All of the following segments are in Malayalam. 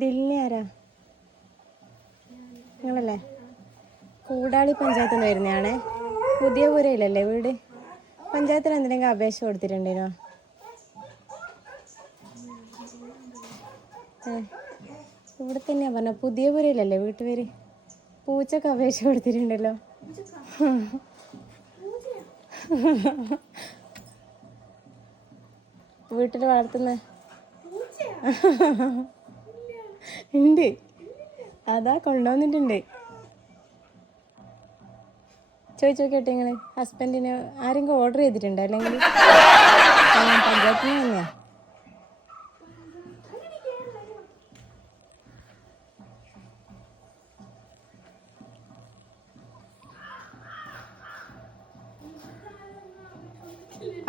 ദില്ലിനി ആരാ? നിങ്ങളല്ലേ? കൂടാളി പഞ്ചായത്തിൽ നിന്ന് വരുന്നതാണേ. പുതിയ പുരയിലല്ലേ വീട്? പഞ്ചായത്തിൽ എന്തിനെങ്കിലും അപേക്ഷ കൊടുത്തിട്ടുണ്ടേനോ? ഇവിടെ തന്നെയാ പറഞ്ഞ, പുതിയ പുരയിലല്ലേ വീട്ടുപേര്? പൂച്ചക്ക് അപേക്ഷ കൊടുത്തിട്ടുണ്ടല്ലോ. വീട്ടിൽ വളർത്തുന്ന ഉണ്ട്, അതാ കൊണ്ടുവന്നിട്ടുണ്ട്. ചോദിച്ചു നോക്കിട്ടെ നിങ്ങള് ഹസ്ബൻഡിന് ആരെങ്കിലും ഓർഡർ ചെയ്തിട്ടുണ്ടോ? അല്ലെങ്കിൽ പഞ്ചായത്തിൽ നിന്ന് തന്നെയാ.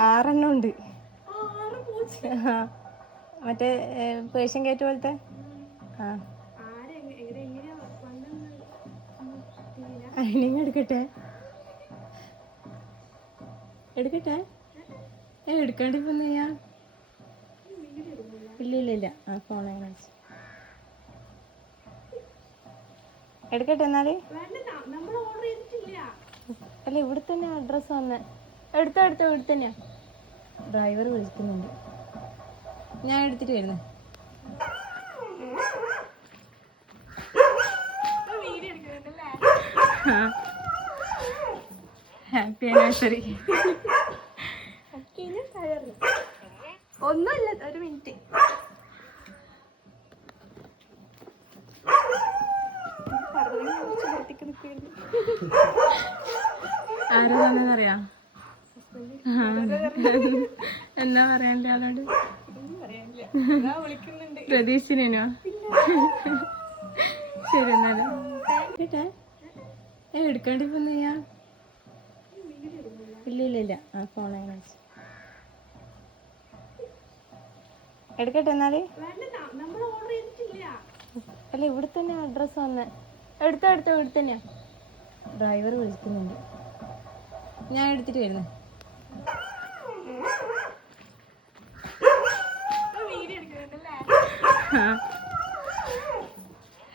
ആറെണ്ണം ഉണ്ട്. മറ്റേ പേർഷ്യൻ ക്യാറ്റ് പോലത്തെ. ആ നിങ്ങൾ എടുക്കട്ടെ എടുക്കാണ്ടി പോന്നെയാ? ഇല്ല ആ ഫോൺ എടുക്കട്ടെ എന്നാല്. അല്ല ഇവിടെ തന്നെ അഡ്രസ് വന്നേ. എടുത്തോ ഇവിടെ തന്നെയാ. ഡ്രൈവർ വിളിക്കുന്നുണ്ട്, ഞാൻ എടുത്തിട്ട് വരുന്നു. Happy anniversary. ഒന്നുമില്ല, ഒരു മിനിറ്റ്. ആരാന്നറിയാ? എന്നാ പറയാനില്ല ആളോട്? പ്രതീക്ഷിനോ? ശരി എന്നാലും കേട്ടെ. എടുക്കാണ്ടി പോന്നെയാ? ഇല്ല ആ ഫോൺ എടുക്കട്ടെ എന്നാല്. അല്ല ഇവിടെ തന്നെ അഡ്രസ് വന്നേ. എടുത്തോ ഇവിടെ തന്നെയാ. ഡ്രൈവർ വിളിക്കുന്നുണ്ട്, ഞാൻ എടുത്തിട്ട് വരുന്നു.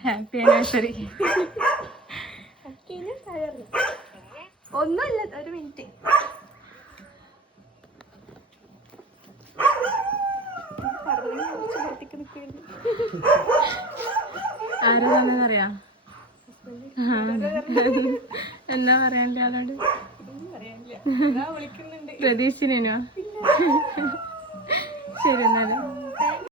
Happy anniversary. ഒന്നുമില്ല, ഒരു മിനിറ്റ്. ആരാന്നറിയാ? എന്നാ പറയാനില്ല ആളോട്? പ്രതീക്ഷിനോ? ശരി എന്നാലും